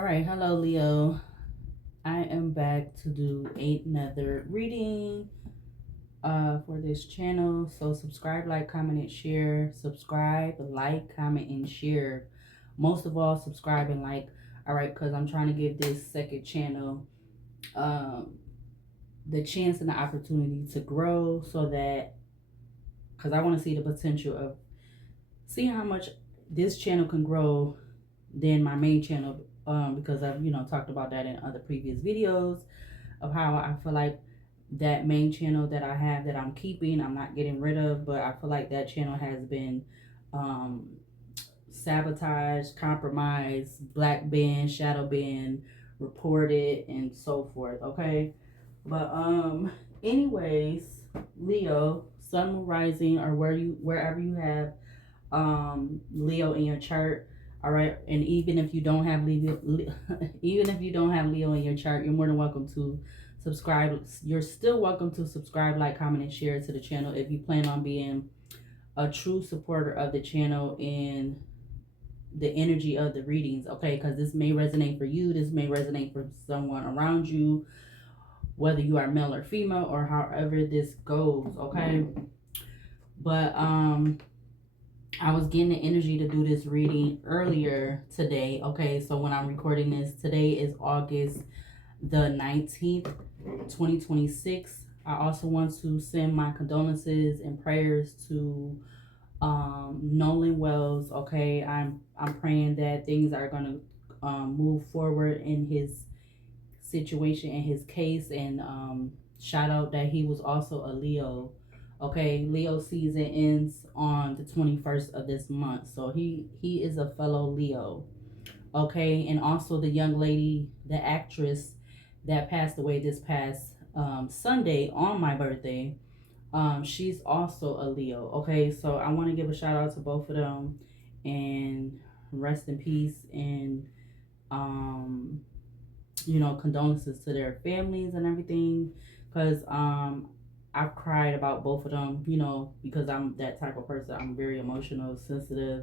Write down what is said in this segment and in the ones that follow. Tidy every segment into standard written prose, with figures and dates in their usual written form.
All right, hello Leo. I am back to do another reading for this channel. So subscribe, like, comment, and share. Subscribe, like, comment, and share. Most of all, subscribe and like. All right, because I'm trying to give this second channel um, the chance and the opportunity to grow, so that because I want to see the potential of seeing how much this channel can grow than my main channel, because I've talked about that in other previous videos of how I feel like that main channel that I have that I'm keeping, I'm not getting rid of, but I feel like that channel has been um, sabotaged, compromised, black banned, shadow banned, reported, and so forth. Okay, but anyways, Leo, Sun, Moon, Rising, or wherever you have Leo in your chart. All right, and even if you don't have Leo, even if you don't have Leo in your chart, you're more than welcome to subscribe. You're still welcome to subscribe, like, comment, and share to the channel if you plan on being a true supporter of the channel and the energy of the readings. Okay, because this may resonate for you, this may resonate for someone around you, whether you are male or female, or however this goes. Okay, but I was getting the energy to do this reading earlier today. Okay, so when I'm recording this, today is August the 19th, 2026. I also want to send my condolences and prayers to Nolan Wells. Okay, I'm praying that things are gonna move forward in his situation and his case, and shout out that he was also a Leo. Okay, Leo season ends on the 21st of this month, so he is a fellow Leo. Okay, and also the young lady, the actress that passed away this past Sunday on my birthday, she's also a Leo. Okay, so I want to give a shout out to both of them and rest in peace, and um condolences to their families and everything, because I've cried about both of them, because I'm that type of person. I'm very emotional, sensitive.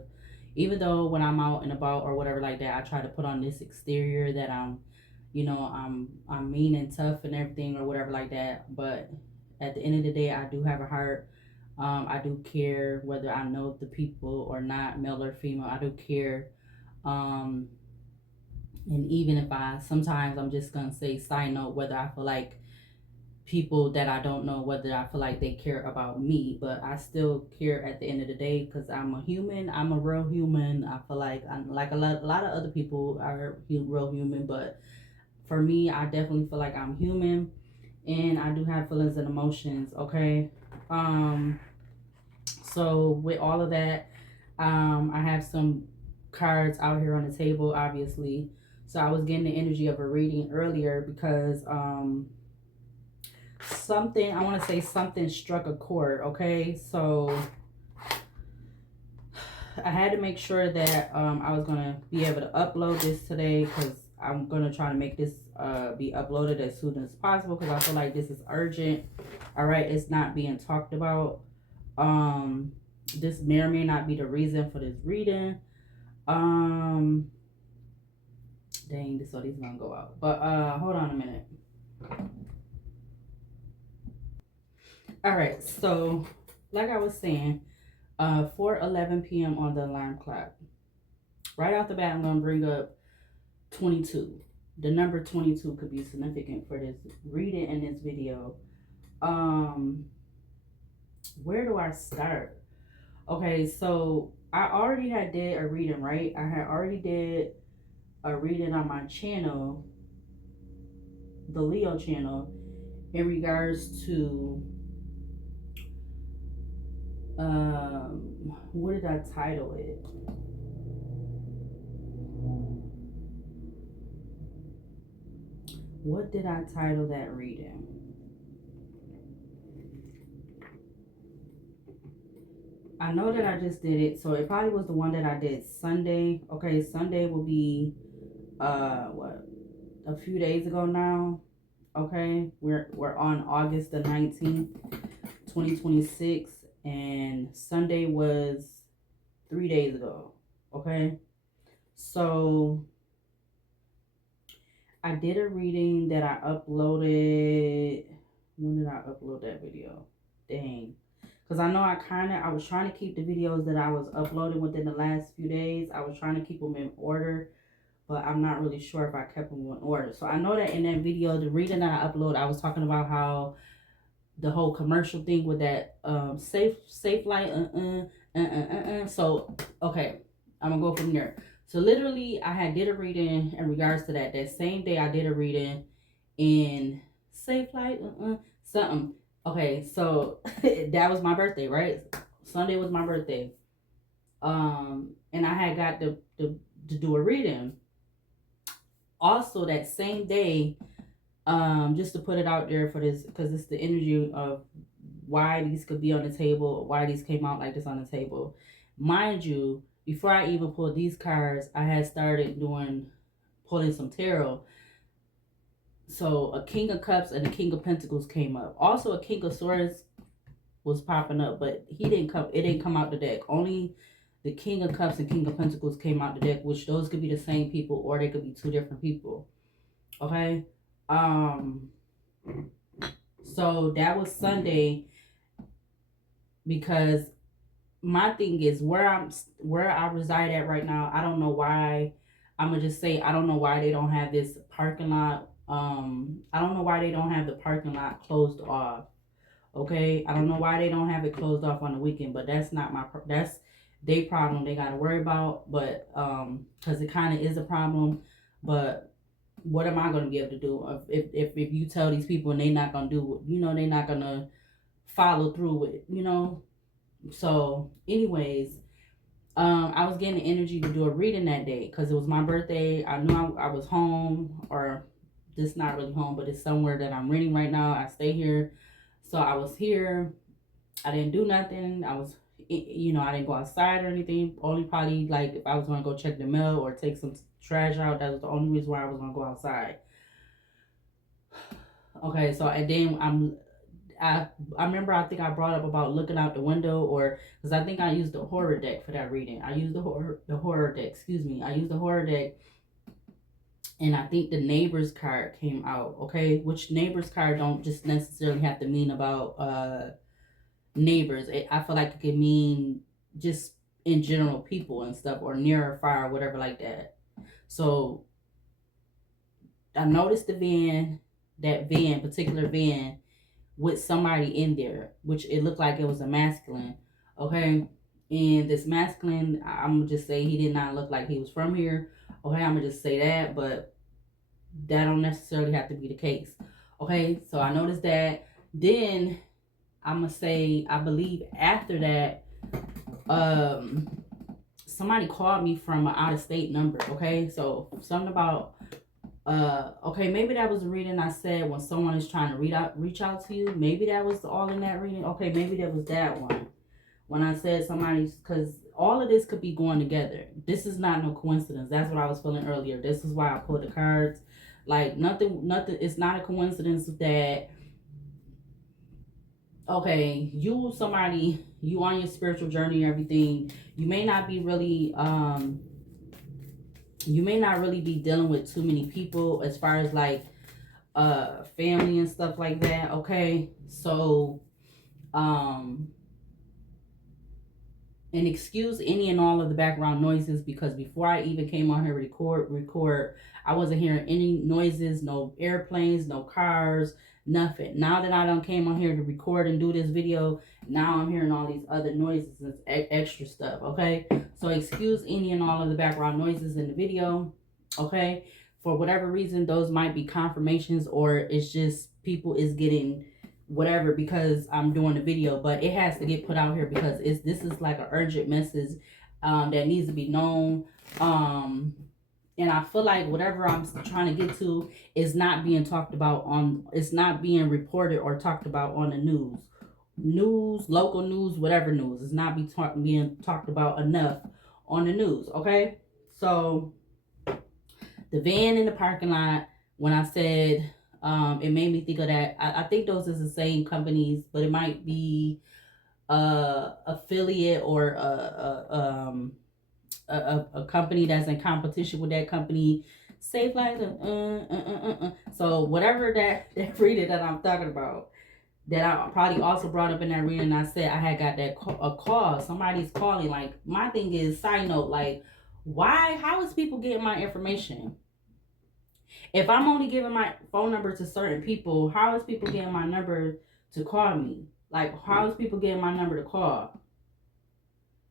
Even though when I'm out and about or whatever like that, I try to put on this exterior that I'm mean and tough and everything or whatever like that. But at the end of the day, I do have a heart. I do care whether I know the people or not, male or female. I do care. Um, and even if sometimes I'm just gonna say side note, whether I feel like people that I don't know, whether I feel like they care about me, but I still care at the end of the day, because I'm a human. I'm a real human. I feel like I'm like a lot of other people are real human, but for me, I definitely feel like I'm human, and I do have feelings and emotions. Okay, um, so with all of that, I have some cards out here on the table, obviously. So I was getting the energy of a reading earlier because something, I want to say something struck a chord. Okay, so I had to make sure that I was going to be able to upload this today, because I'm going to try to make this be uploaded as soon as possible, because I feel like this is urgent. All right, it's not being talked about. This may or may not be the reason for this reading. Um, Dang, so these gonna go out. But hold on a minute. All right, so like I was saying, 4:11 p.m. on the alarm clock. Right off the bat, I'm gonna bring up 22. The number 22 could be significant for this reading in this video. Um, where do I start? Okay, so I already had did a reading, right? I had already did a reading on my channel, the Leo channel, in regards to what did I title it? What did I title that reading? I know that I just did it, so it probably was the one that I did Sunday. Okay, Sunday will be what, a few days ago now. Okay, we're on August the 19th, 2026, and Sunday was 3 days ago. Okay, so I did a reading that I uploaded. When did I upload that video? Dang. Because I know I was trying to keep the videos that I was uploading within the last few days. I was trying to keep them in order, but I'm not really sure if I kept them in order. So I know that in that video, the reading that I uploaded, I was talking about how the whole commercial thing with that safe light so okay, I'm gonna go from there. So literally I had did a reading in regards to that same day. I did a reading in safe light something. Okay, so that was my birthday, right? Sunday was my birthday. And I had got to do a reading also that same day. Just to put it out there for this, because it's the energy of why these could be on the table, why these came out like this on the table. Mind you, before I even pulled these cards, I had started pulling some tarot. So a King of Cups and a King of Pentacles came up. Also a King of Swords was popping up, but it didn't come out the deck. Only the King of Cups and King of Pentacles came out the deck, which those could be the same people or they could be two different people. Okay? So that was Sunday, because my thing is where I reside at right now. I don't know why. I'm gonna just say I don't know why they don't have this parking lot. I don't know why they don't have the parking lot closed off. Okay, I don't know why they don't have it closed off on the weekend, but that's not that's their problem. They got to worry about, but because it kind of is a problem. But what am I gonna be able to do if you tell these people and they not gonna do it? They're not gonna follow through with. So, anyways, I was getting the energy to do a reading that day because it was my birthday. I knew I was home, or just not really home, but it's somewhere that I'm renting right now. I stay here, so I was here. I didn't do nothing. I didn't go outside or anything. Only probably like if I was gonna go check the mail or take some trash out. That was the only reason why I was gonna go outside. Okay, so and then I remember I think I brought up about looking out the window, or because I think I used the horror deck for that reading. I used the horror deck. Excuse me. I used the horror deck, and I think the neighbors card came out. Okay, which neighbors card don't just necessarily have to mean about neighbors. I feel like it could mean just in general people and stuff, or near a fire or whatever like that. So I noticed particular van with somebody in there, which it looked like it was a masculine. Okay. And this masculine, I'm gonna just say he did not look like he was from here. Okay, I'm gonna just say that, but that don't necessarily have to be the case. Okay, so I noticed that. Then I'm gonna say I believe after that, somebody called me from an out of state number. Okay, so something about okay, maybe that was the reading I said when someone is trying to reach out to you. Maybe that was all in that reading. Okay, maybe that was that one. When I said somebody's, because all of this could be going together. This is not no coincidence. That's what I was feeling earlier. This is why I pulled the cards. Like nothing, it's not a coincidence that, okay, you on your spiritual journey and everything, you may not really be dealing with too many people as far as like family and stuff like that. Okay, so and excuse any and all of the background noises, because before I even came on here record, I wasn't hearing any noises, no airplanes, no cars, nothing. Now that I done came on here to record and do this video, now I'm hearing all these other noises and extra stuff. Okay, so excuse any and all of the background noises in the video. Okay, for whatever reason, those might be confirmations, or it's just people is getting whatever because I'm doing the video, but it has to get put out here because this is like an urgent message that needs to be known. And I feel like whatever I'm trying to get to is not being talked about it's not being reported or talked about on the news, local news, whatever news. It's not being talked about enough on the news. Okay, so the van in the parking lot, when I said it made me think of that. I think those is the same companies, but it might be affiliate or a company that's in competition with that company safe life. So whatever that reading that I'm talking about, that I probably also brought up in that reading, I said I had got a call. Somebody's calling. Like, my thing is, side note, like, why? How is people getting my information? If I'm only giving my phone number to certain people, how is people getting my number to call me? Like, how is people getting my number to call?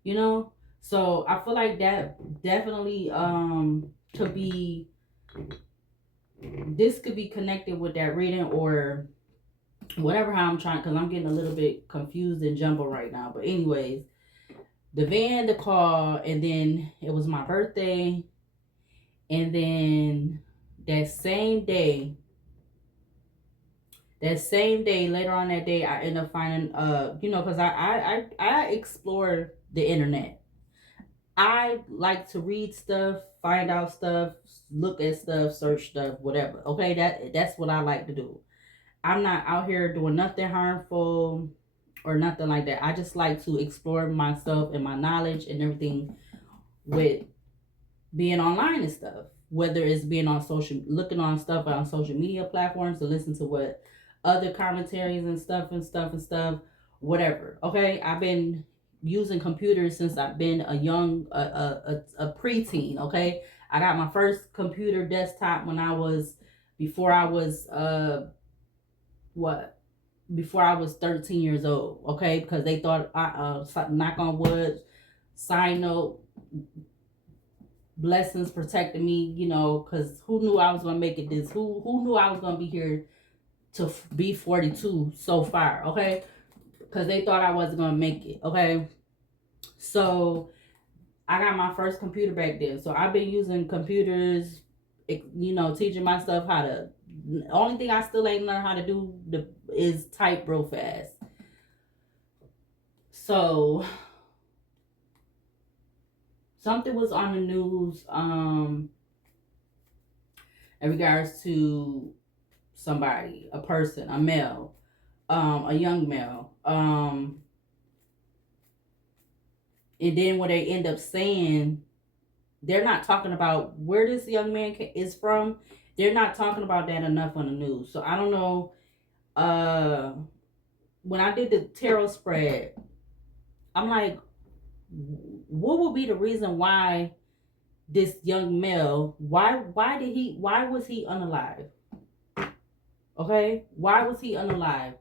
You know? So I feel like that definitely could be, this could be connected with that reading, or whatever, how I'm trying, because I'm getting a little bit confused and jumbled right now. But anyways, the van, the call, and then it was my birthday, and then that same day, later on that day, I end up finding, because I explore the internet. I like to read stuff, find out stuff, look at stuff, search stuff, whatever. Okay, that's what I like to do. I'm not out here doing nothing harmful or nothing like that. I just like to explore myself and my knowledge and everything with being online and stuff. Whether it's being on looking on stuff on social media platforms to listen to what other commentaries and stuff, whatever. Okay, I've been using computers since I've been a young, a preteen. Okay, I got my first computer desktop when I was, before I was, what before I was 13 years old, okay? Because they thought, knock on wood, side note, blessings protected me, because who knew I was going to make it this? Who knew I was going to be here to be 42 so far, okay? Because they thought I wasn't going to make it, okay? So I got my first computer back then. So I've been using computers, teaching myself how to. The only thing I still ain't learned how to do is type real fast. So something was on the news in regards to somebody, a person, a male, a young male. And then what they end up saying, they're not talking about where this young man is from. They're not talking about that enough on the news. So I don't know. When I did the tarot spread, I'm like, what would be the reason why this young male, why was he unalive? Okay, why was he unalive?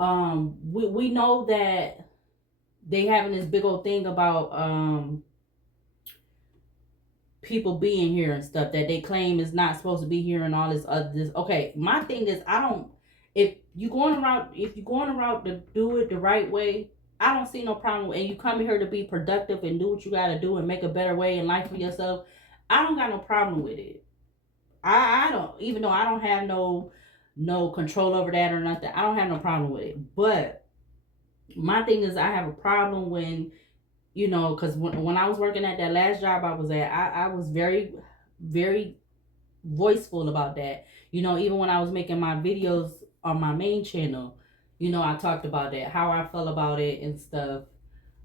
We know that they having this big old thing about people being here and stuff that they claim is not supposed to be here and all this other this. Okay, my thing is, I don't. If you're going around to do it the right way, I don't see no problem. And you come here to be productive and do what you got to do and make a better way in life for yourself, I don't got no problem with it. I don't, even though I don't have no control over that or nothing. I don't have no problem with it. But my thing is, I have a problem when, because when I was working at that last job I was at, I was very, very voiceful about that. Even when I was making my videos on my main channel, I talked about that, how I felt about it and stuff.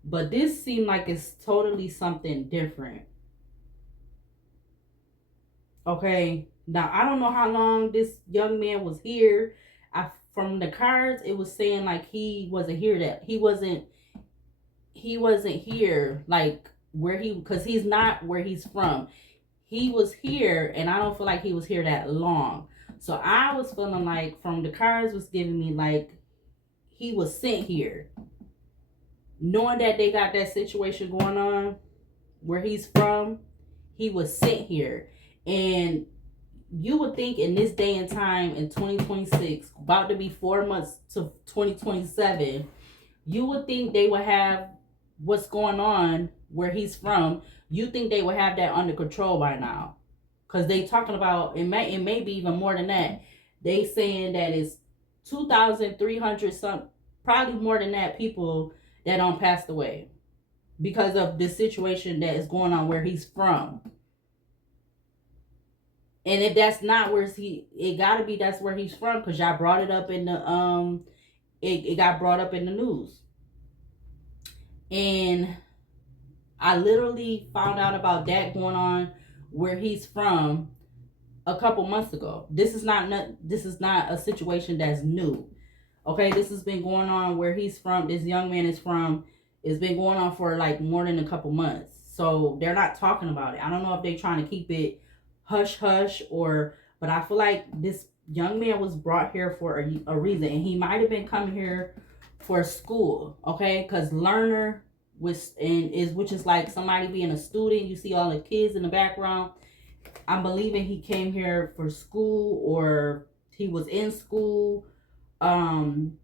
But this seemed like it's totally something different. Okay. Now I don't know how long this young man was here. From the cards it was saying like he wasn't here, that he wasn't here, like where he, because he's not where he's from. He was here, and I don't feel like he was here that long. So I was feeling like, from the cards was giving me like he was sent here, knowing that they got that situation going on where he's from. He was sent here. And you would think in this day and time in 2026, about to be 4 months to 2027, you would think they would have what's going on where he's from. You think they would have that under control by now, because they talking about it may be even more than that. They saying that it's 2,300 some, probably more than that, people that don't passed away because of the situation that is going on where he's from. And if that's not where it gotta be that's where he's from, because y'all brought it up in the it got brought up in the news. And I literally found out about that going on where he's from a couple months ago. This is not a situation that's new. Okay, this has been going on where he's from. This young man is from. It's been going on for like more than a couple months. So they're not talking about it. I don't know if they're trying to keep it hush hush or, but I feel like this young man was brought here for a reason, and he might have been coming here for school. Okay, because learner was and is which is like somebody being a student. You see all the kids in the background. I'm believing he came here for school or he was in school.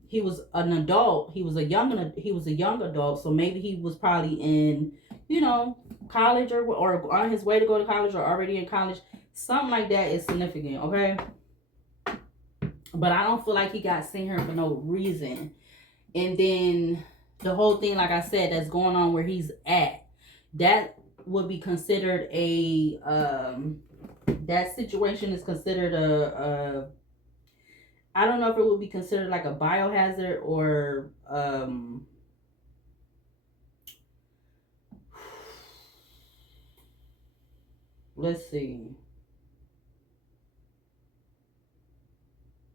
He was an adult. He was a young adult, so maybe he was probably in, you know, college or on his way to go to college or already in college. Something like that is significant, okay? But I don't feel like he got sent here for no reason. And then the whole thing, like I said, that's going on where he's at, that would be considered a that situation is considered a I don't know if it would be considered like a biohazard or let's see,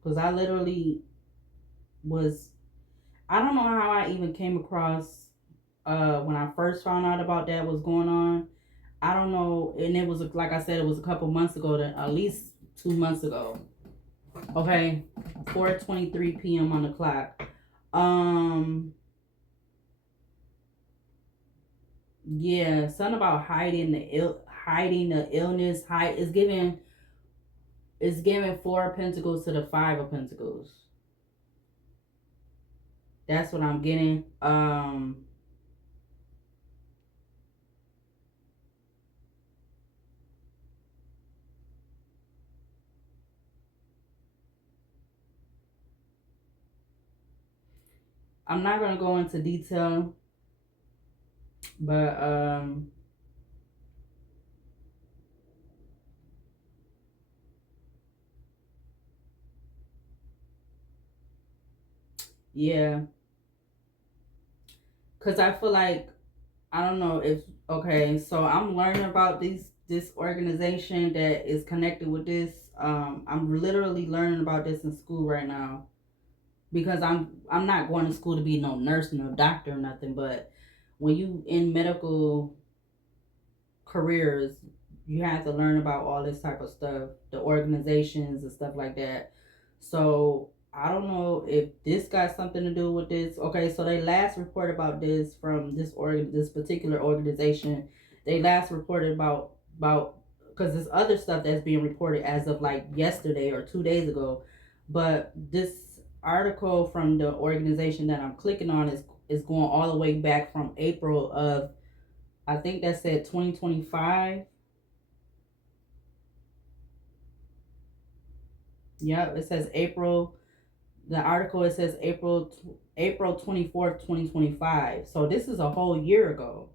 because I literally was, I don't know how I even came across when I first found out about that was going on. I don't know, and it was like I said, it was a couple months ago, at least 2 months ago. Okay, 4:23 p.m. on the clock. Yeah, something about hiding the illness. Hide is giving 4 of Pentacles to the 5 of Pentacles. That's what I'm getting. I'm not gonna go into detail, but yeah, because I feel like I don't know if okay. So I'm learning about this organization that is connected with this. I'm literally learning about this in school right now because I'm not going to school to be no nurse, no doctor, or nothing. But when you in medical careers, you have to learn about all this type of stuff, the organizations and stuff like that. So I don't know if this got something to do with this. Okay, so they last reported about this from this particular organization. They last reported about because there's other stuff that's being reported as of like yesterday or 2 days ago, but this article from the organization that I'm clicking on is going all the way back from April of, I think that said 2025. Yep, it says April. The article, it says April 24th, 2025. So this is a whole year ago.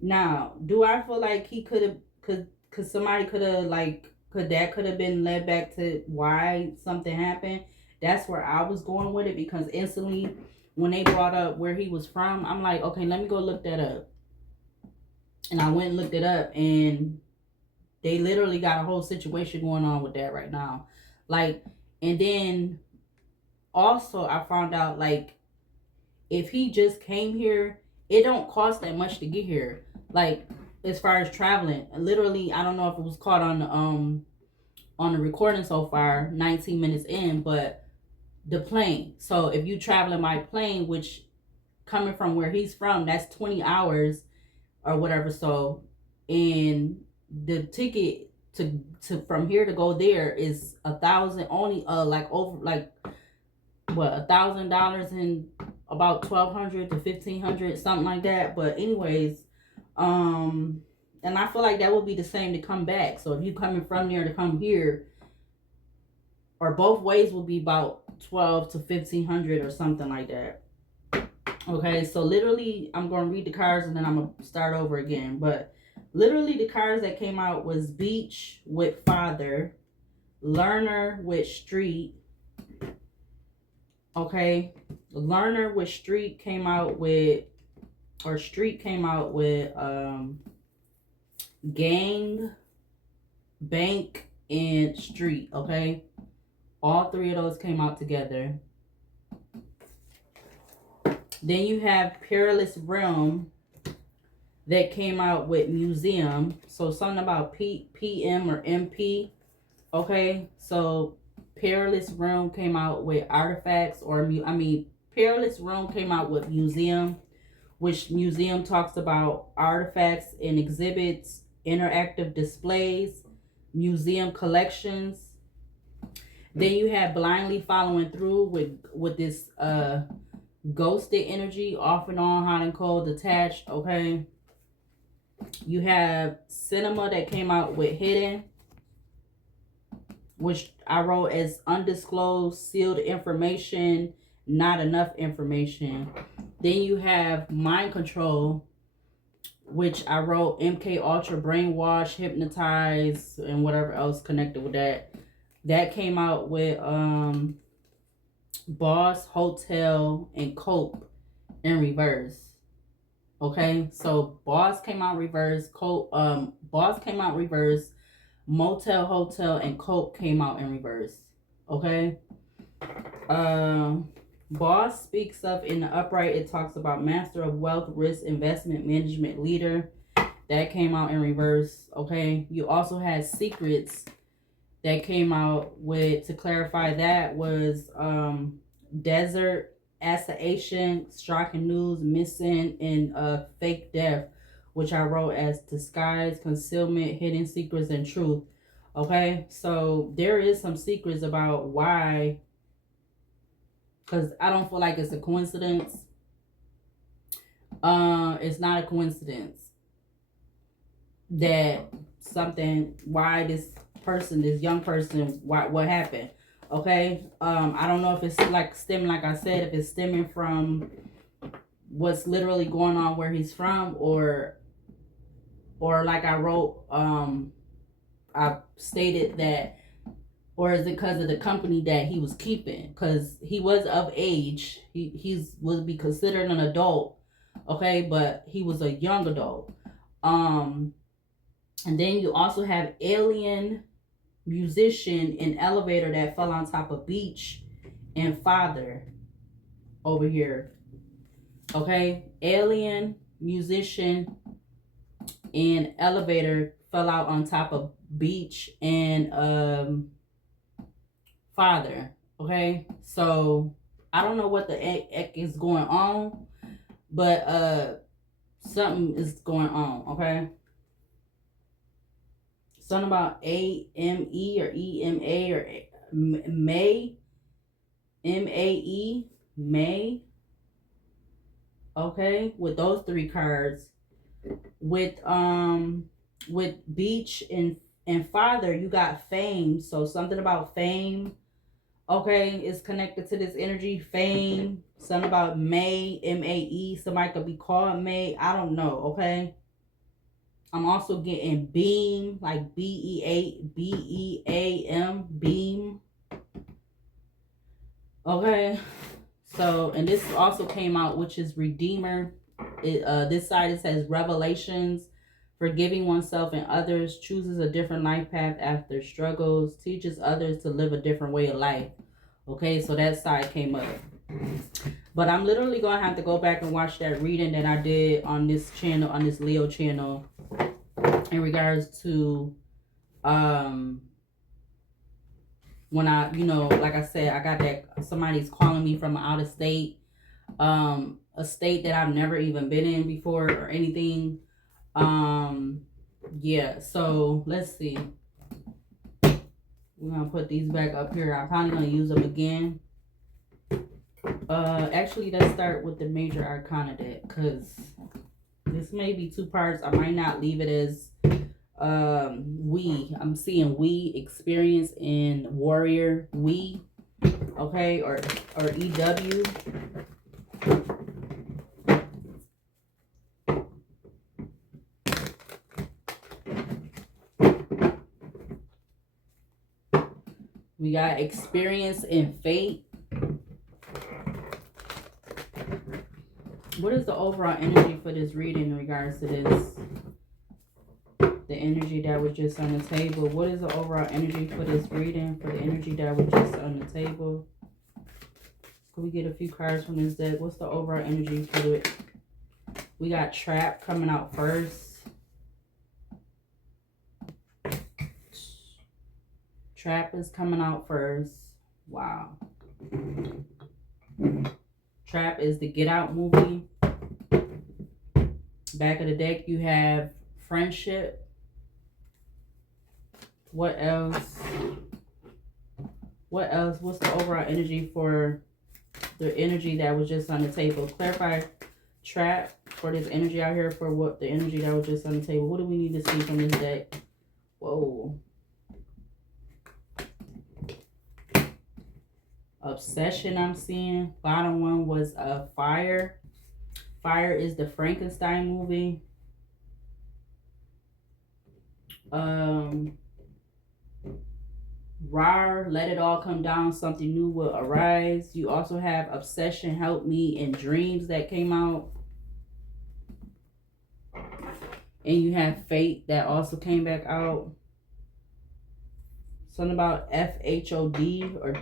Now, do I feel like he could somebody could have like could have been led back to why something happened? That's where I was going with it because instantly when they brought up where he was from, I'm like, okay, let me go look that up. And I went and looked it up, and they literally got a whole situation going on with that right now. Like, and then also I found out like if he just came here, it don't cost that much to get here. Like as far as traveling, literally, I don't know if it was caught on the recording so far, 19 minutes in, but the plane. So if you traveling by plane, which coming from where he's from, that's 20 hours or whatever. So, and the ticket to from here to go there is 1,000 only. Like over like what $1,000 and about 1,200 to 1,500, something like that. But anyways, and I feel like that would be the same to come back. So if you coming from there to come here, or both ways will be about 12 to 1,500 or something like that. Okay, so literally, I'm gonna read the cards and then I'm gonna start over again. But Literally, the cards that came out was Beach with Father, Learner with Street. Okay, Learner with Street came out with, or Street came out with Gang, Bank, and Street. Okay, all three of those came out together. Then you have Perilous Realm that came out with Museum. So something about PM or MP. Okay, so Perilous Realm came out with Artifacts, or Perilous Realm came out with Museum, which Museum talks about artifacts and exhibits, interactive displays, museum collections. Then you have Blindly Following Through with this ghosted energy, off and on, hot and cold, detached. Okay, you have Cinema that came out with Hidden, which I wrote as undisclosed, sealed information, not enough information. Then you have Mind Control, which I wrote MK Ultra, Brainwash, Hypnotize, and whatever else connected with that. That came out with Boss, Hotel, and Cope in reverse. Okay, so Boss came out reverse, Boss came out reverse, Motel, Hotel, and Cope came out in reverse. Okay. Boss speaks of in the upright. It talks about Master of Wealth, Risk, Investment, Management, Leader. That came out in reverse. Okay. You also had Secrets that came out with, to clarify, that was Desert, Assassination, Striking News, Missing, and Fake Death, which I wrote as Disguise, Concealment, Hidden Secrets, and Truth. Okay, so there is some secrets about why, because I don't feel like it's a coincidence. It's not a coincidence that why this person, this young person, what happened. Okay, I don't know if it's like stemming, like I said, if it's stemming from what's literally going on where he's from, or like I wrote, I stated that, or is it because of the company that he was keeping? Because he was of age, he's would be considered an adult, okay, but he was a young adult. And then you also have Alien, Musician, and Elevator that fell on top of Beach, and Father over here. Okay, Alien, Musician, and Elevator fell out on top of Beach and Father. Okay, so I don't know what the heck is going on, but something is going on. Okay, something about AME or EMA or May, MAE, May. Okay, with those three cards, with Beach and Father, you got Fame. So something about fame, okay, is connected to this energy. Fame, something about May, MAE. Somebody could be called May. I don't know. Okay. I'm also getting Beam, like BEAM, Beam. Okay. So, and this also came out, which is Redeemer. This side, it says Revelations, forgiving oneself and others, chooses a different life path after struggles, teaches others to live a different way of life. Okay, so that side came up. But I'm literally going to have to go back and watch that reading that I did on this channel, on this Leo channel, in regards to when I, like I said, I got that somebody's calling me from out of state, a state that I've never even been in before or anything. Yeah, so let's see. We're gonna put these back up here. I'm probably gonna use them again. Actually, let's start with the major arcana deck, because this may be two parts. I might not leave it as I'm seeing we, experience, and warrior, we, okay, or EW. We got experience and fate. What is the overall energy for this reading in regards to this? The energy that was just on the table. What is the overall energy for this reading? For the energy that was just on the table. Can we get a few cards from this deck? What's the overall energy for it? We got Trap coming out first. Trap is coming out first. Wow. Trap is the Get Out movie. Back of the deck, you have Friendship. What else? What else? What's the overall energy for the energy that was just on the table? Clarify Trap for this energy out here for what the energy that was just on the table. What do we need to see from this deck? Whoa. Obsession I'm seeing. Bottom one was Fire. Fire is the Frankenstein movie. Rar, Let It All Come Down, Something New Will Arise. You also have Obsession, Help Me, and Dreams that came out. And you have Fate that also came back out. Something about FHOD or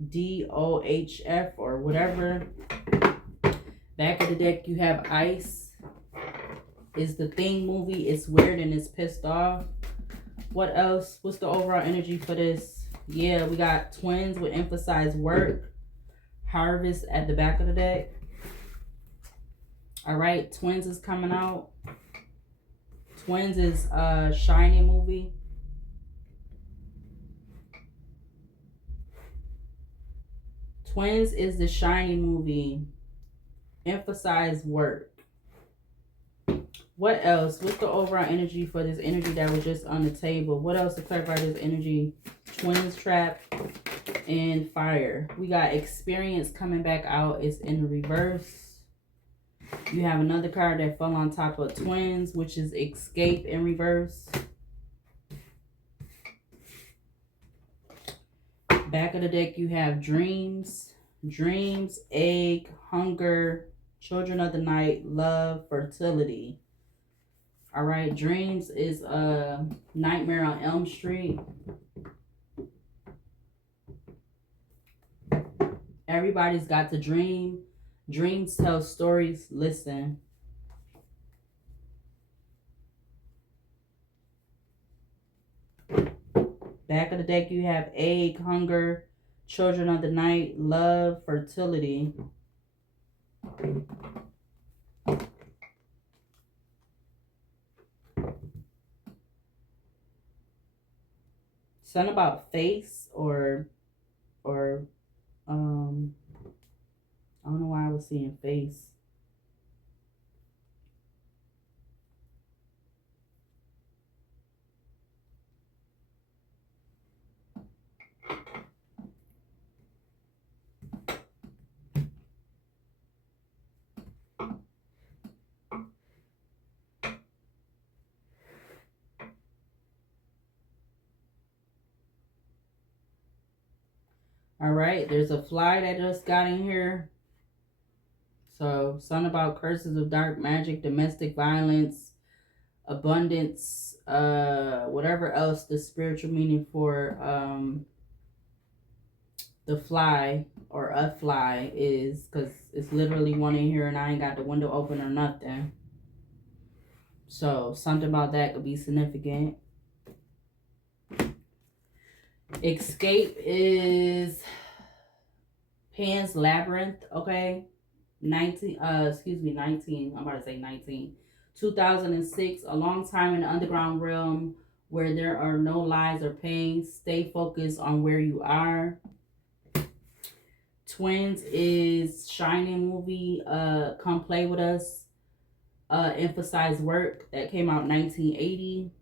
DOHF or whatever. Back of the deck, you have Ice. Is the Thing movie. It's weird and it's pissed off. What else? What's the overall energy for this? Yeah, we got Twins with emphasized work. Harvest at the back of the deck. All right, Twins is coming out. Twins is Shining movie. Twins is the Shining movie. Emphasize work. What else? What's the overall energy for this energy that was just on the table? What else to clarify this energy? Twins, Trap, and Fire. We got Experience coming back out. It's in the reverse. You have another card that fell on top of Twins, which is Escape in reverse. Back of the deck, you have Dreams. Dreams, Egg, Hunger, Children of the Night, Love, Fertility. All right, Dreams is Nightmare on Elm Street. Everybody's got to dream. Dreams tell stories. Listen. Back of the deck, you have Egg, Hunger, Children of the Night, Love, Fertility. Something about face or I don't know why I was seeing face. All right, there's a fly that just got in here. So, something about curses of dark magic, domestic violence, abundance, whatever else the spiritual meaning for the fly or a fly is, because it's literally one in here and I ain't got the window open or nothing. So, something about that could be significant. Escape is Pan's Labyrinth, okay? 19, I'm about to say 2006, a long time in the underground realm where there are no lies or pain. Stay focused on where you are. Twins is Shining movie, Come Play With Us, Emphasize Work, that came out 1980.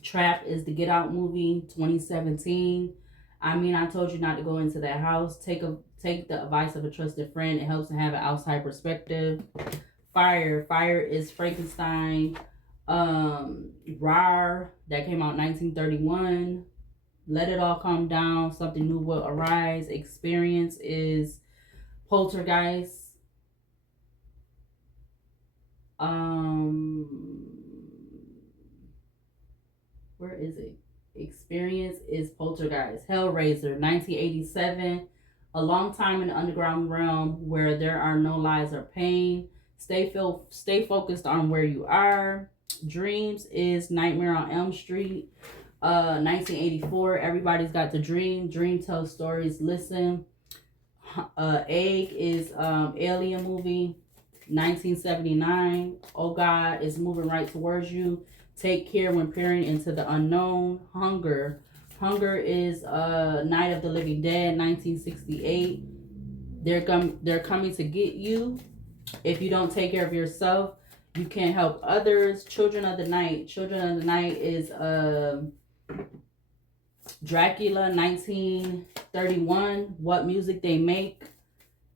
Trap is the Get Out movie, 2017. I mean, I told you not to go into that house. Take the advice of a trusted friend. It helps to have an outside perspective. Fire is Frankenstein. Rar, that came out 1931. Let it all come down. Something new will arise. Experience is poltergeist. Um, where is it? Experience is poltergeist. Hellraiser, 1987. A long time in the underground realm where there are no lies or pain. Stay focused on where you are. Dreams is Nightmare on Elm Street. 1984. Everybody's got the dream. Dream tells stories. Listen. Egg is Alien movie. 1979. Oh God is moving right towards you. Take care when peering into the unknown. Hunger. Hunger is Night of the Living Dead, 1968. They're coming to get you. If you don't take care of yourself, you can't help others. Children of the Night. Children of the Night is Dracula, 1931. What music they make.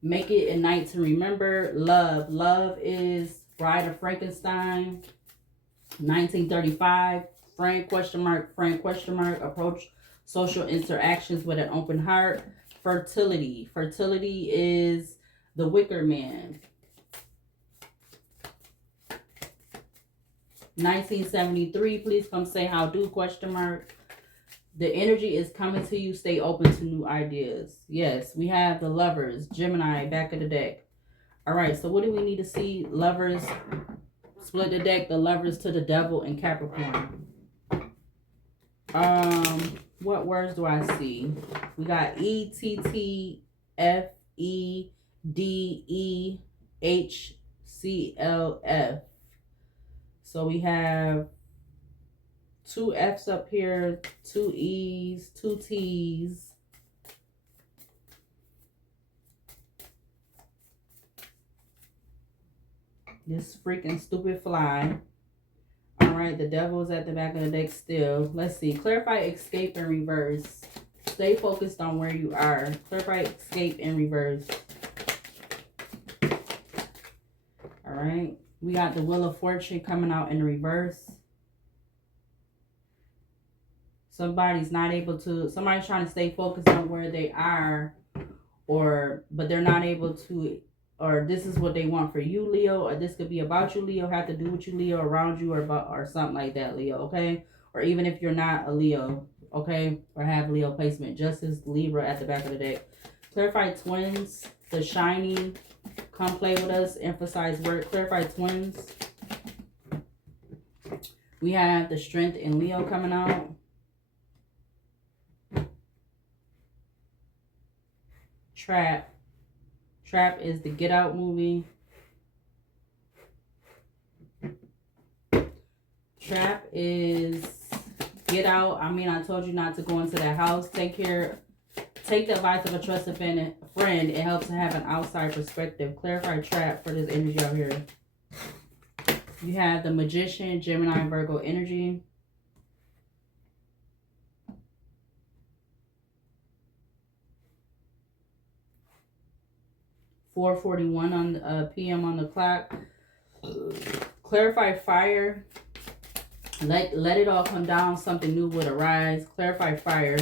Make it a night to remember. Love. Love is Bride of Frankenstein, 1935. Friend question mark. Friend question mark. Approach social interactions with an open heart. Fertility. Fertility is The Wicker Man, 1973. Please come say how do question mark. The energy is coming to you. Stay open to new ideas. Yes, we have the Lovers, Gemini, back of the deck. All right, so what do we need to see? Lovers, split the deck. The Lovers to the Devil and Capricorn. What words do I see? We got ETTFEDEHCLF. So we have 2 F's up here, 2 E's, 2 T's. This freaking stupid fly. All right, the Devil's at the back of the deck still. Let's see. Clarify, escape, and reverse. Stay focused on where you are. Clarify, escape, and reverse. All right. We got the Wheel of Fortune coming out in reverse. Somebody's not able to, somebody's trying to stay focused on where they are, but they're not able to, or this is what they want for you, Leo, or this could be about you, Leo, have to do with you, Leo, around you, or something like that, Leo, okay? Or even if you're not a Leo, okay? Or have Leo placement. Justice, Libra at the back of the deck. Clarify Twins, The Shining, come play with us, emphasize word. Clarify Twins. We have the Strength in Leo coming out. Trap. Trap is the Get Out movie. Trap is Get Out. I mean, I told you not to go into that house. Take the advice of a trusted friend. It helps to have an outside perspective. Clarify trap for this energy out here. You have the Magician, Gemini, Virgo energy. .4:41 on p.m. on the clock. Clarify fire. Let it all come down. Something new would arise. Clarify fire.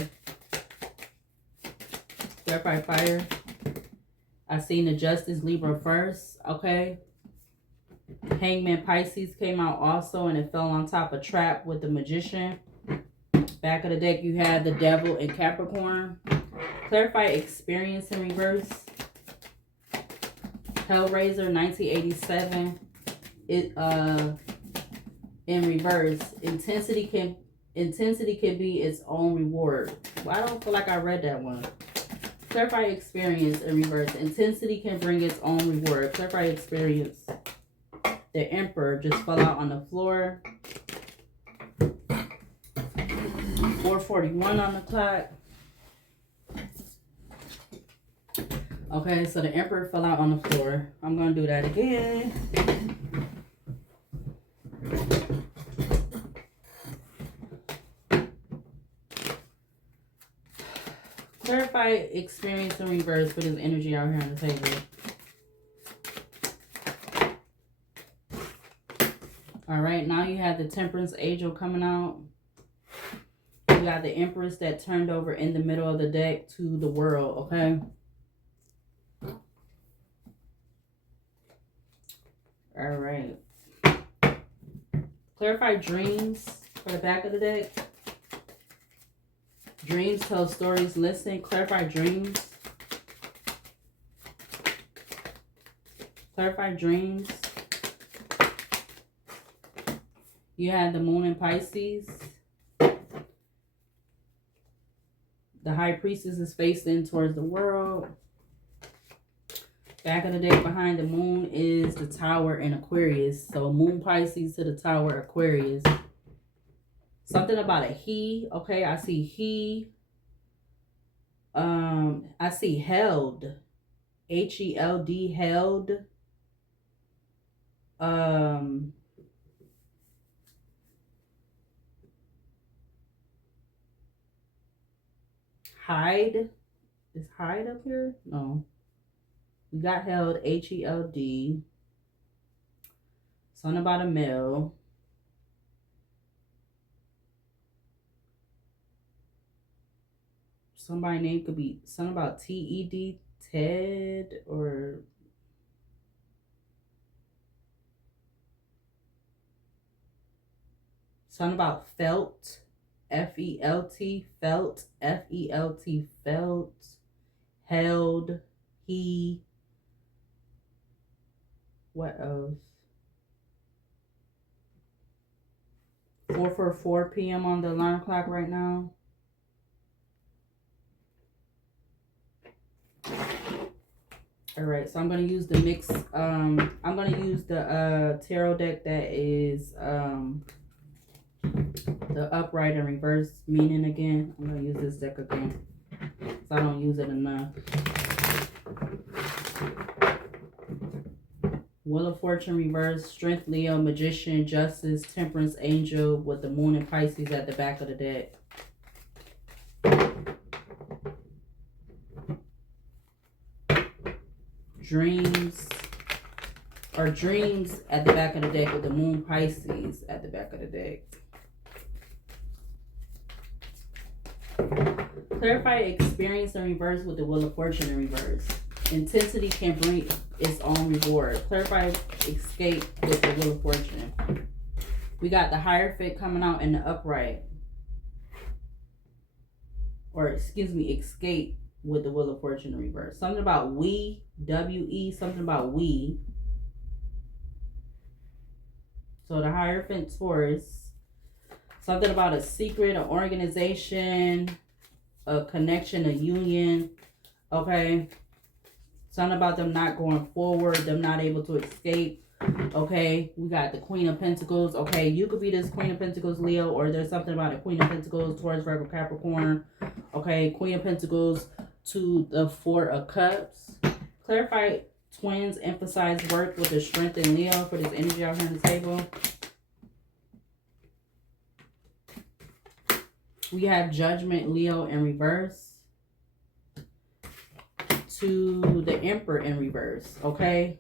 Clarify fire. I seen the Justice, Libra first. Okay. Hangman, Pisces came out also, and it fell on top of Trap with the Magician. Back of the deck, you had the Devil and Capricorn. Clarify experience in reverse. Hellraiser, 1987. It in reverse. Intensity can be its own reward. Well, I don't feel like I read that one. Clarify experience in reverse. Intensity can bring its own reward. Clarify experience. The Emperor just fell out on the floor. 4:41 on the clock. Okay, so the Emperor fell out on the floor. I'm going to do that again. Clarify experience in reverse for this energy out here on the table. All right, now you have the Temperance Angel coming out. We got the Empress that turned over in the middle of the deck to the World, okay? All right. Clarify dreams for the back of the deck. Dreams tell stories. Listen. Clarify dreams. Clarify dreams. You had the Moon in Pisces. The High Priestess is facing towards the World. Back of the deck behind the Moon is the Tower in Aquarius. So Moon Pisces to the Tower Aquarius. Something about a he. Okay, I see he. I see held. H-E-L-D, held. Hide. Is hide up here? No. We got held, H-E-L-D. Something about a male. Somebody's name could be something about T-E-D, Ted, or something about felt, F-E-L-T, felt, F-E-L-T, felt, held, he. What else? 4:44 p.m. on the alarm clock right now. All right, so I'm going to use the mix. I'm going to use the tarot deck that is the upright and reverse meaning again. I'm going to use this deck again because I don't use it enough. Wheel of Fortune reverse, Strength, Leo, Magician, Justice, Temperance, Angel with the Moon and Pisces at the back of the deck. Dreams, or Dreams at the back of the deck with the Moon Pisces at the back of the deck. Clarify experience in reverse with the Wheel of Fortune in reverse. Intensity can bring its own reward. Clarify escape with the Wheel of Fortune. We got the Hierophant coming out in the upright. Or excuse me, escape with the Wheel of Fortune in reverse. Something about we, W-E, something about we. So the Hierophant Taurus. Something about a secret, an organization, a connection, a union. Okay. Something about them not going forward, them not able to escape. Okay, we got the Queen of Pentacles. Okay, you could be this Queen of Pentacles, Leo, or there's something about a Queen of Pentacles, Taurus, Virgo, Capricorn. Okay, Queen of Pentacles to the Four of Cups. Clarify twins emphasize work with the Strength in Leo for this energy out here on the table. We have Judgment, Leo in reverse. To the Emperor in reverse, okay?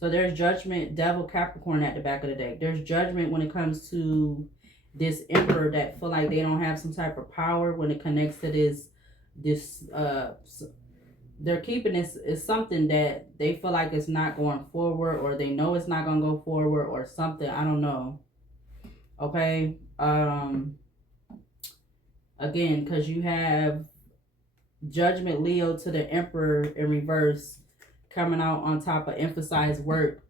So there's Judgment, Devil, Capricorn at the back of the deck. There's Judgment when it comes to this Emperor that feel like they don't have some type of power when it connects to this they're keeping this is something that they feel like it's not going forward, or they know it's not going to go forward, or something. I don't know. Okay? Again, because you have Judgment, Leo to the Emperor in reverse coming out on top of emphasize work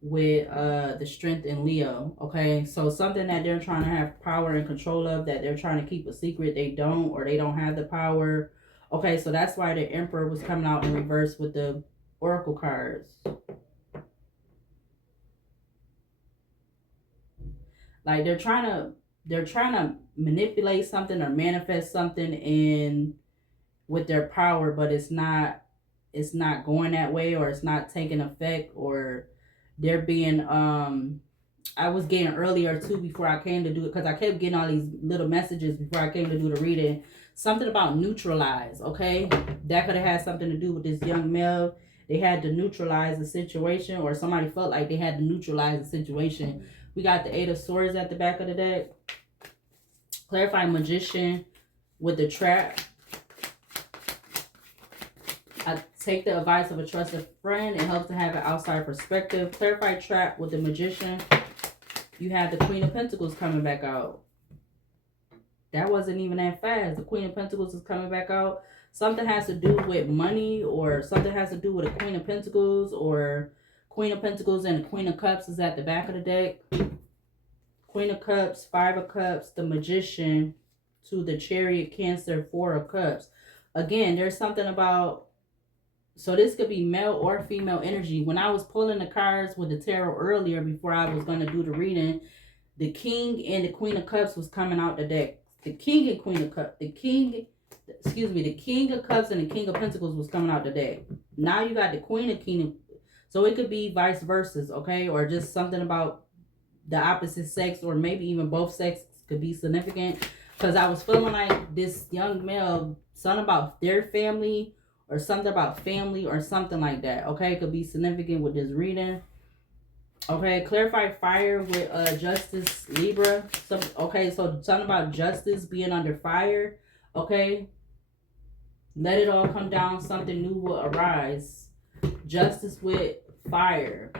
with the Strength in Leo. Okay, so something that they're trying to have power and control of, that they're trying to keep a secret, they don't, or they don't have the power. Okay, so that's why the Emperor was coming out in reverse with the Oracle cards. Like they're trying to manipulate something or manifest something in with their power, but it's not going that way, or it's not taking effect, or they're being I was getting earlier too before I came to do it, because I kept getting all these little messages before I came to do the reading. Something about neutralize, okay? That could have had something to do with this young male. They had to neutralize the situation, or somebody felt like they had to neutralize the situation. We got the Eight of Swords at the back of the deck. Clarify Magician with the Trap. I take the advice of a trusted friend. It helps to have an outside perspective. Clarify Trap with the Magician. You have the Queen of Pentacles coming back out. That wasn't even that fast. The Queen of Pentacles is coming back out. Something has to do with money, or something has to do with the Queen of Pentacles, or Queen of Pentacles and the Queen of Cups is at the back of the deck. Queen of Cups, Five of Cups, the Magician to the Chariot, Cancer, Four of Cups. Again, there's something about, so this could be male or female energy. When I was pulling the cards with the tarot earlier before I was going to do the reading, the King and the Queen of Cups was coming out the deck. The King and Queen of Cups, the King of Cups and the King of Pentacles was coming out the deck. Now you got the Queen and King of, so it could be vice versa, okay? Or just something about the opposite sex, or maybe even both sexes could be significant. Because I was feeling like this young male, something about their family, or something about family, or something like that, okay? It could be significant with this reading. Okay, clarify fire with Justice, Libra. So, okay, so something about justice being under fire. Okay, let it all come down. Something new will arise. Justice with fire.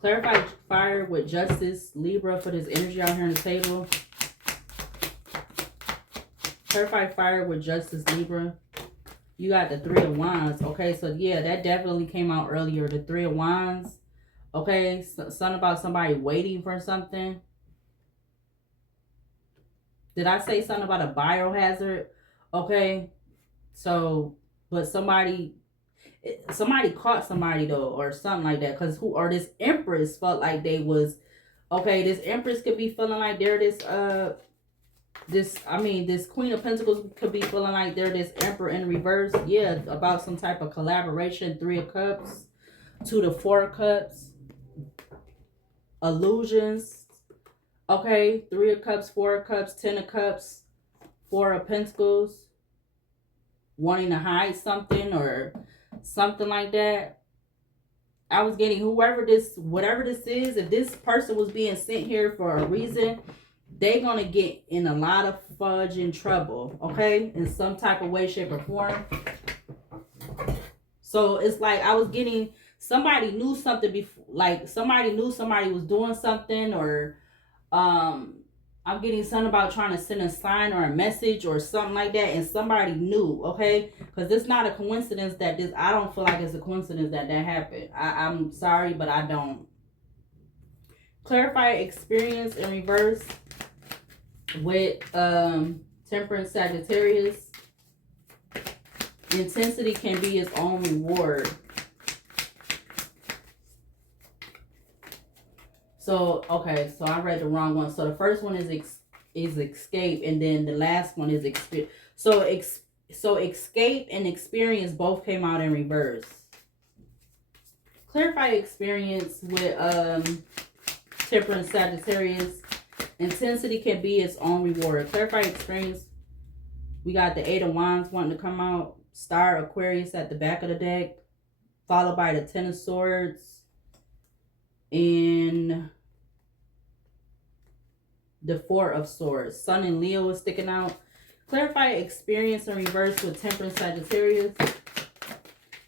Clarify fire with Justice, Libra, for this energy out here on the table. Clarify fire with Justice, Libra. You got the Three of Wands. Okay, so yeah, that definitely came out earlier. The Three of Wands. Okay, something about somebody waiting for something. Did I say something about a biohazard? Okay, so, but somebody caught somebody though, or something like that. Because or this Empress felt like they was, okay, this Empress could be feeling like they're this Queen of Pentacles could be feeling like they're this Emperor in reverse. Yeah, about some type of collaboration. Three of Cups to the Four of Cups. Illusions. Okay, Three of Cups, Four of Cups, Ten of Cups, Four of Pentacles. Wanting to hide something or something like that. I was getting whatever this is, if this person was being sent here for a reason, they're going to get in a lot of fudge and trouble, okay? In some type of way, shape, or form. So it's like I was getting, somebody knew something before, like somebody knew somebody was doing something, or I'm getting something about trying to send a sign or a message or something like that, and somebody knew, okay? Because it's not a coincidence that this, I don't feel like it's a coincidence that happened. I'm sorry, but I don't. Clarify experience in reverse with Temperance, Sagittarius. Intensity can be its own reward. So, okay, so I read the wrong one. So the first one is escape, and then the last one is experience. So escape and experience both came out in reverse. Clarify experience with Temperance, Sagittarius. Intensity can be its own reward. Clarify experience. We got the Eight of Wands wanting to come out. Star, Aquarius at the back of the deck. Followed by the Ten of Swords. And the Four of Swords. Sun and Leo is sticking out. Clarify experience in reverse with Temperance, Sagittarius.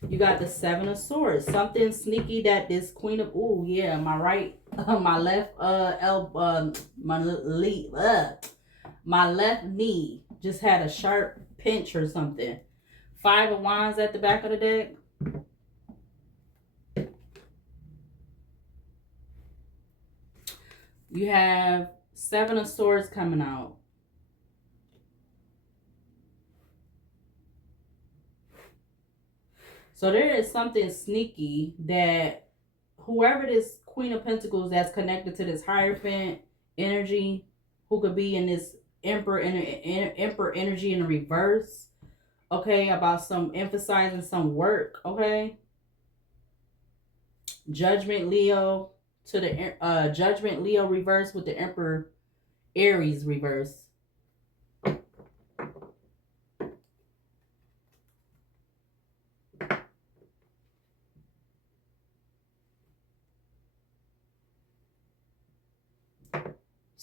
You got the Seven of Swords. Something sneaky that this Queen of, ooh, yeah, my right, my left my left knee just had a sharp pinch or something. Five of Wands at the back of the deck. You have Seven of Swords coming out. So there is something sneaky that whoever this Queen of Pentacles that's connected to this Hierophant energy, who could be in this Emperor energy in the reverse, okay, about some emphasizing some work, okay. Judgment Leo to the Judgment Leo reverse with the Emperor Aries reverse.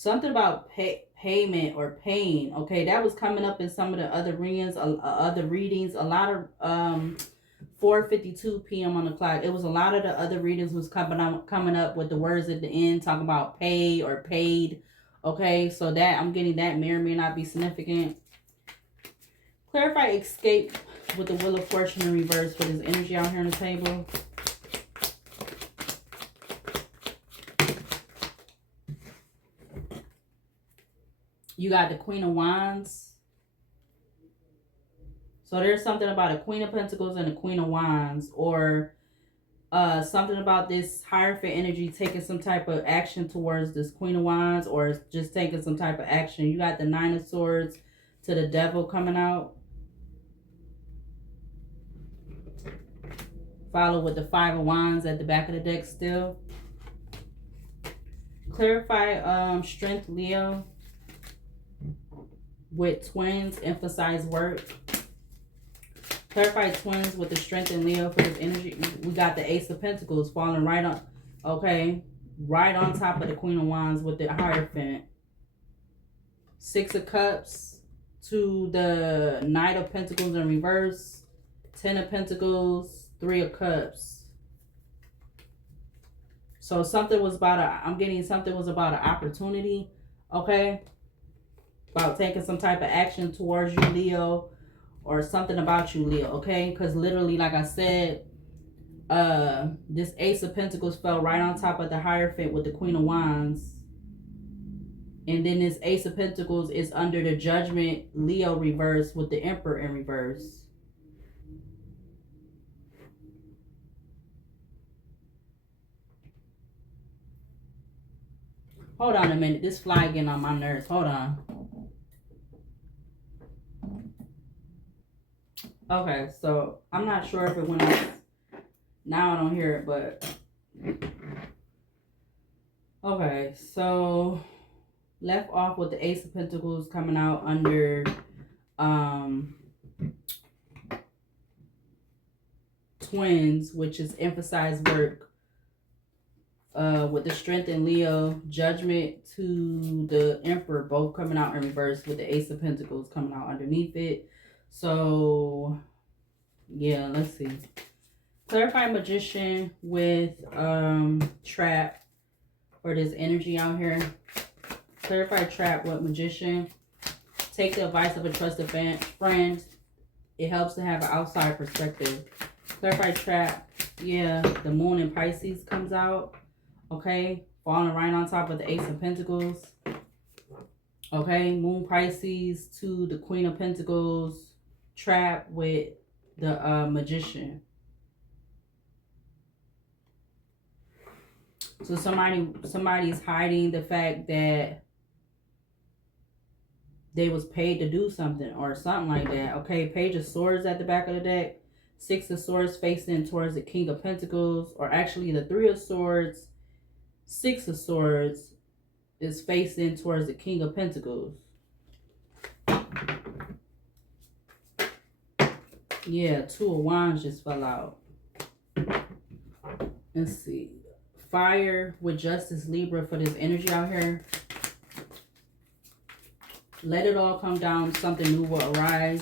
Something about payment or pain. Okay, that was coming up in some of the other readings. Other readings. A lot of 4:52 p.m. on the clock. It was a lot of the other readings was coming up with the words at the end talking about pay or paid. Okay, so that I'm getting that may not be significant. Clarify escape with the Wheel of Fortune in reverse for this energy out here on the table. You got the Queen of Wands. So there's something about a Queen of Pentacles and a Queen of Wands, or something about this Hierophant energy taking some type of action towards this Queen of Wands, or just taking some type of action. You got the Nine of Swords to the Devil coming out. Follow with the Five of Wands at the back of the deck still. Clarify strength, Leo. With twins, emphasize work. Clarify twins with the strength in Leo for this energy. We got the Ace of Pentacles falling right on, okay, right on top of the Queen of Wands with the Hierophant. Six of Cups to the Knight of Pentacles in reverse. Ten of Pentacles, Three of Cups. So something was about I'm getting something was about an opportunity, okay? About taking some type of action towards you, Leo, or something about you, Leo, okay? Because literally, like I said, this Ace of Pentacles fell right on top of the Hierophant with the Queen of Wands. And then this Ace of Pentacles is under the Judgment, Leo reverse with the Emperor in reverse. Hold on a minute. This fly getting on my nerves. Hold on. Okay, so I'm not sure if it went off. Now I don't hear it, but... Okay, so... Left off with the Ace of Pentacles coming out under... twins, which is emphasized work. With the strength in Leo, Judgment to the Emperor, both coming out in reverse with the Ace of Pentacles coming out underneath it. So, yeah, let's see. Clarify Magician with Trap for this energy out here. Clarify Trap with Magician. Take the advice of a trusted friend. It helps to have an outside perspective. Clarify Trap. Yeah, the Moon in Pisces comes out. Okay, falling right on top of the Ace of Pentacles. Okay, Moon Pisces to the Queen of Pentacles. Trap with the Magician. So somebody's hiding the fact that they was paid to do something or something like that. Okay, Page of Swords at the back of the deck. Six of Swords facing towards the King of Pentacles, or actually the Three of Swords. Six of Swords is facing towards the King of Pentacles. Yeah, Two of Wands just fell out. Let's see. Fire with Justice, Libra for this energy out here. Let it all come down. Something new will arise.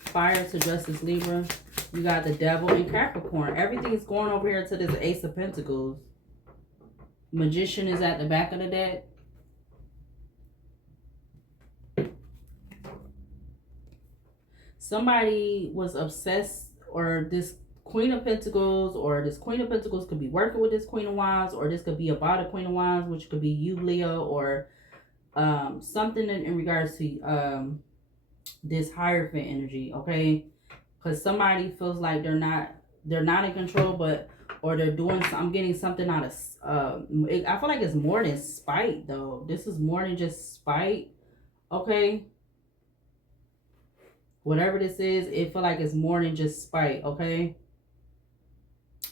Fire to Justice, Libra. You got the Devil and Capricorn. Everything's going over here to this Ace of Pentacles. Magician is at the back of the deck. Somebody was obsessed, or this Queen of Pentacles, or this Queen of Pentacles could be working with this Queen of Wands, or this could be about a Queen of Wands, which could be you, Leo, or something in regards to this Hierophant energy, okay? Because somebody feels like they're not in control, but or they're doing. I'm getting something out of. I feel like it's more than spite, though. This is more than just spite, okay? Whatever this is, it feel like it's more than just spite, okay?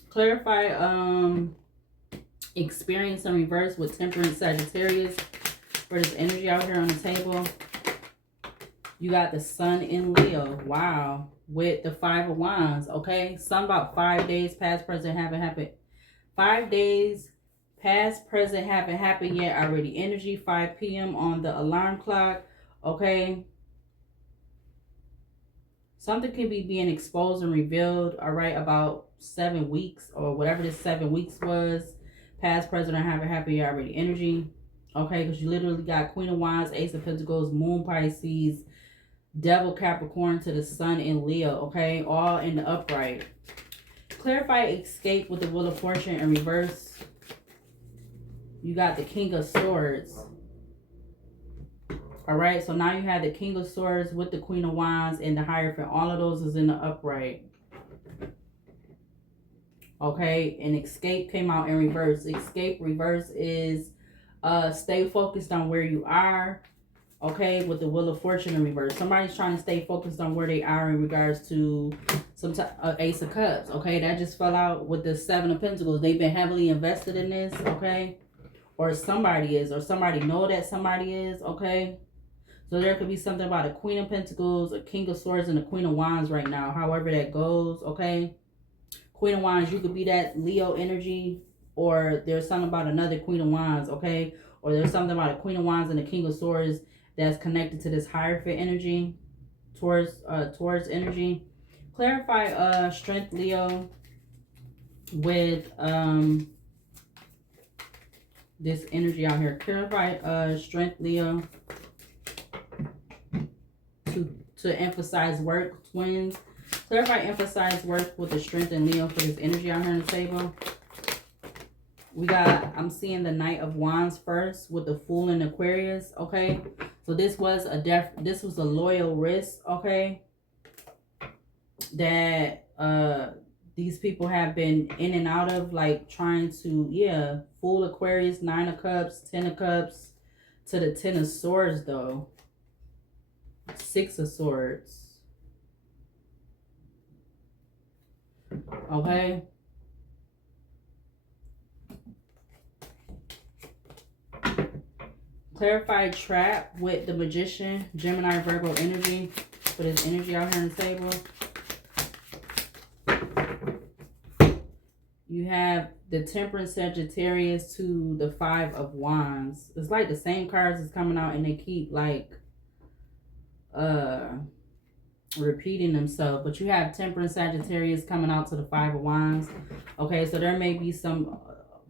Clarify experience in reverse with Temperance, Sagittarius for this energy out here on the table. You got the Sun in Leo. Wow. With the Five of Wands, okay? Something about 5 days, past, present, haven't happened. 5 days, Past, present, haven't happened yet already. Energy, 5 p.m. on the alarm clock. Okay. Something can be being exposed and revealed, all right, about 7 weeks or whatever this 7 weeks was. Past, present, or haven't happened yet already. Energy. Okay, because you literally got Queen of Wands, Ace of Pentacles, Moon Pisces, Devil Capricorn to the Sun in Leo. Okay, all in the upright. Clarify escape with the Wheel of Fortune in reverse. You got the King of Swords. All right, so now you have the King of Swords with the Queen of Wands and the Hierophant. All of those is in the upright. Okay, and escape came out in reverse. Escape reverse is stay focused on where you are. Okay, with the Wheel of Fortune in reverse. Somebody's trying to stay focused on where they are in regards to some Ace of Cups. Okay, that just fell out with the Seven of Pentacles. They've been heavily invested in this. Okay, or somebody is, or somebody know that somebody is. Okay, so there could be something about a Queen of Pentacles, a King of Swords, and a Queen of Wands right now. However that goes. Okay, Queen of Wands, you could be that Leo energy, or there's something about another Queen of Wands. Okay, or there's something about a Queen of Wands and a King of Swords that's connected to this Hierophant energy, towards energy. Clarify strength, Leo, with this energy out here. Clarify strength, Leo, to emphasize work, twins. Clarify emphasize work with the strength in Leo for this energy out here on the table. We got, I'm seeing the Knight of Wands first with the Fool in Aquarius. Okay, so this was a loyal risk. Okay, that these people have been in and out of, like trying to, yeah, Fool, Aquarius, 9 of Cups, 10 of Cups, to the 10 of Swords though, 6 of Swords. Okay, clarify trap with the Magician, Gemini, Virgo energy for this energy out here on the table. You have the Temperance, Sagittarius to the 5 of Wands. It's like the same cards is coming out and they keep like repeating themselves. But you have Temperance, Sagittarius coming out to the 5 of Wands. Okay, so there may be some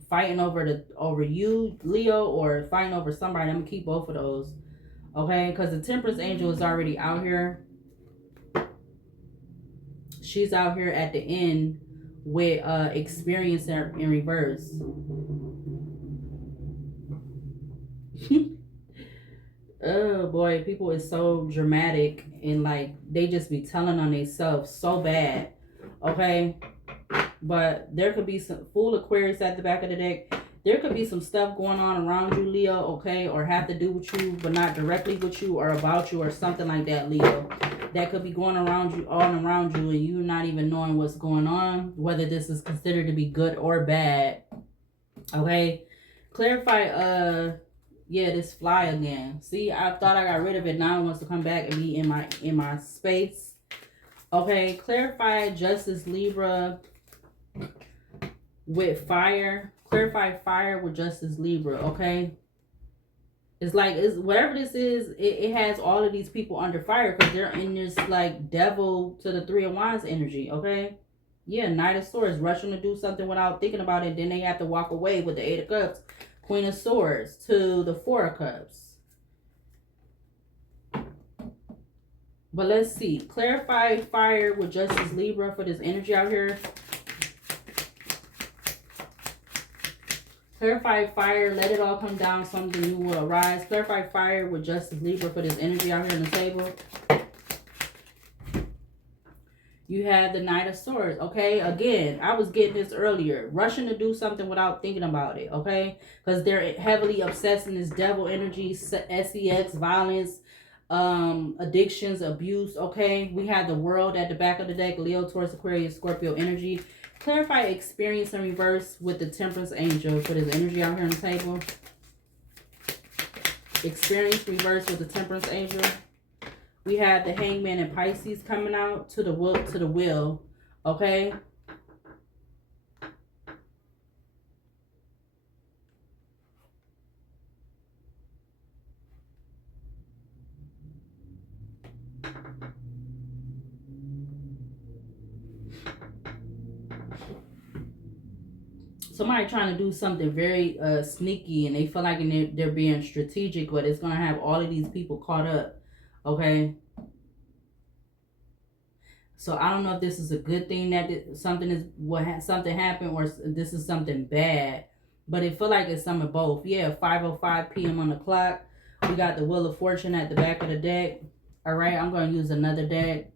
fighting over you, Leo, or fighting over somebody. I'm gonna keep both of those. Okay, because the Temperance angel is already out here. She's out here at the end with experience in reverse. Oh boy, people is so dramatic and like they just be telling on themselves so bad. Okay, but there could be some Fool, Aquarius at the back of the deck. There could be some stuff going on around you, Leo, okay, or have to do with you but not directly with you or about you or something like that, Leo. That could be going around you, all around you, and you not even knowing what's going on, whether this is considered to be good or bad. Okay, clarify yeah, this fly again. See, I thought I got rid of it. Now it wants to come back and be in my space. Okay, clarify Justice, Libra with fire. Clarify fire with Justice, Libra. Okay, it's like, it's whatever this is, it has all of these people under fire because they're in this like Devil to the 3 of Wands energy. Okay, yeah, Knight of Swords, rushing to do something without thinking about it, then they have to walk away with the 8 of Cups. Queen of Swords to the 4 of Cups. But let's see. Clarify fire with Justice, Libra for this energy out here. Clarify fire. Let it all come down. Something new will arise. Clarify fire with Justice, Libra for this energy out here on the table. You have the Knight of Swords, okay? Again, I was getting this earlier. Rushing to do something without thinking about it, okay? Because they're heavily obsessed in this devil energy, sex, violence, addictions, abuse, okay? We have the World at the back of the deck, Leo, Taurus, Aquarius, Scorpio energy. Clarify experience in reverse with the Temperance angel for this energy out here on the table. Experience reverse with the Temperance angel. We have the Hangman and Pisces coming out to the will, okay? somebody trying to do something very sneaky, and they feel like they're being strategic, but it's gonna have all of these people caught up. Okay. So I don't know if this is a good thing that something is something happened, or this is something bad, but it feel like it's some of both. Yeah, 5:05 p.m. on the clock. We got the Wheel of Fortune at the back of the deck. All right, I'm going to use another deck.